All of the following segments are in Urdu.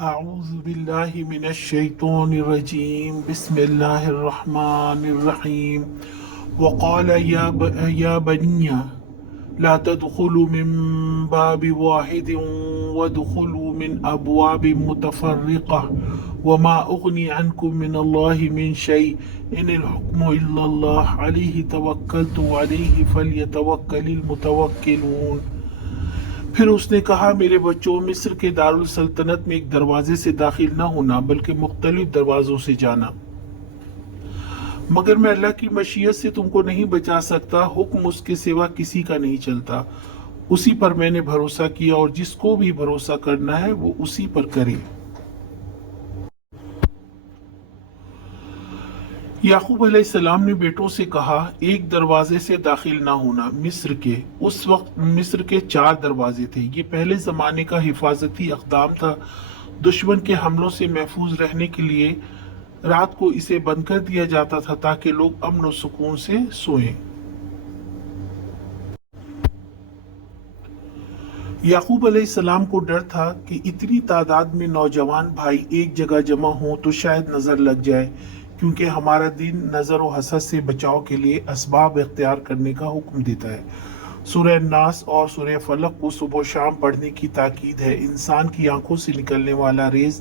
أعوذ بالله من الشيطان الرجيم بسم الله الرحمن الرحيم وقال يا بني لا تدخلوا من باب واحد وادخلوا من أبواب متفرقة وما أغني عنكم من الله من شيء إن الحكم إلا الله عليه توكلت وعليه فليتوكل المتوكلون۔ پھر اس نے کہا میرے بچوں، مصر کے دارالسلطنت میں ایک دروازے سے داخل نہ ہونا بلکہ مختلف دروازوں سے جانا، مگر میں اللہ کی مشیت سے تم کو نہیں بچا سکتا، حکم اس کے سوا کسی کا نہیں چلتا، اسی پر میں نے بھروسہ کیا اور جس کو بھی بھروسہ کرنا ہے وہ اسی پر کرے۔ یعقوب علیہ السلام نے بیٹوں سے کہا ایک دروازے سے داخل نہ ہونا۔ اس وقت مصر کے 4 دروازے تھے۔ یہ پہلے زمانے کا حفاظتی اقدام تھا۔ دشمن کے حملوں سے محفوظ رہنے کے لیے رات کو اسے بند کر دیا جاتا تھا تاکہ لوگ امن و سکون سے سوئیں۔ یعقوب علیہ السلام کو ڈر تھا کہ اتنی تعداد میں نوجوان بھائی ایک جگہ جمع ہوں تو شاید نظر لگ جائے، کیونکہ ہمارا دین نظر و حسد سے بچاؤ کے لیے اسباب اختیار کرنے کا حکم دیتا ہے۔ سورہ ناس اور سورہ فلق کو صبح و شام پڑھنے کی تاکید ہے۔ انسان کی آنکھوں سے نکلنے والا ریز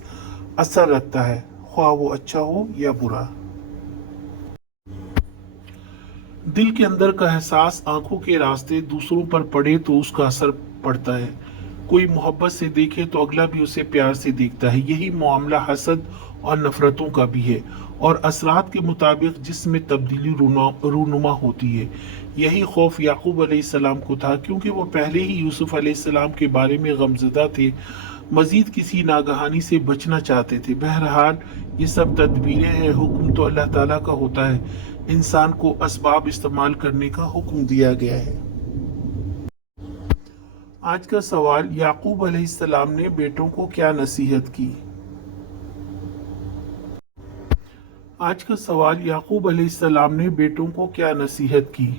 اثر رکھتا ہے، خواہ وہ اچھا ہو یا برا۔ دل کے اندر کا احساس آنکھوں کے راستے دوسروں پر پڑے تو اس کا اثر پڑتا ہے۔ کوئی محبت سے دیکھے تو اگلا بھی اسے پیار سے دیکھتا ہے۔ یہی معاملہ حسد اور نفرتوں کا بھی ہے، اور اثرات کے مطابق جسم میں تبدیلی رونما ہوتی ہے۔ یہی خوف یعقوب علیہ السلام کو تھا، کیونکہ وہ پہلے ہی یوسف علیہ السلام کے بارے میں غمزدہ تھے، مزید کسی ناگہانی سے بچنا چاہتے تھے۔ بہرحال یہ سب تدبیریں ہیں، حکم تو اللہ تعالیٰ کا ہوتا ہے، انسان کو اسباب استعمال کرنے کا حکم دیا گیا ہے۔ آج کا سوال، یعقوب علیہ السلام نے بیٹوں کو کیا نصیحت کی؟ آج کا سوال، یعقوب علیہ السلام نے بیٹوں کو کیا نصیحت کی؟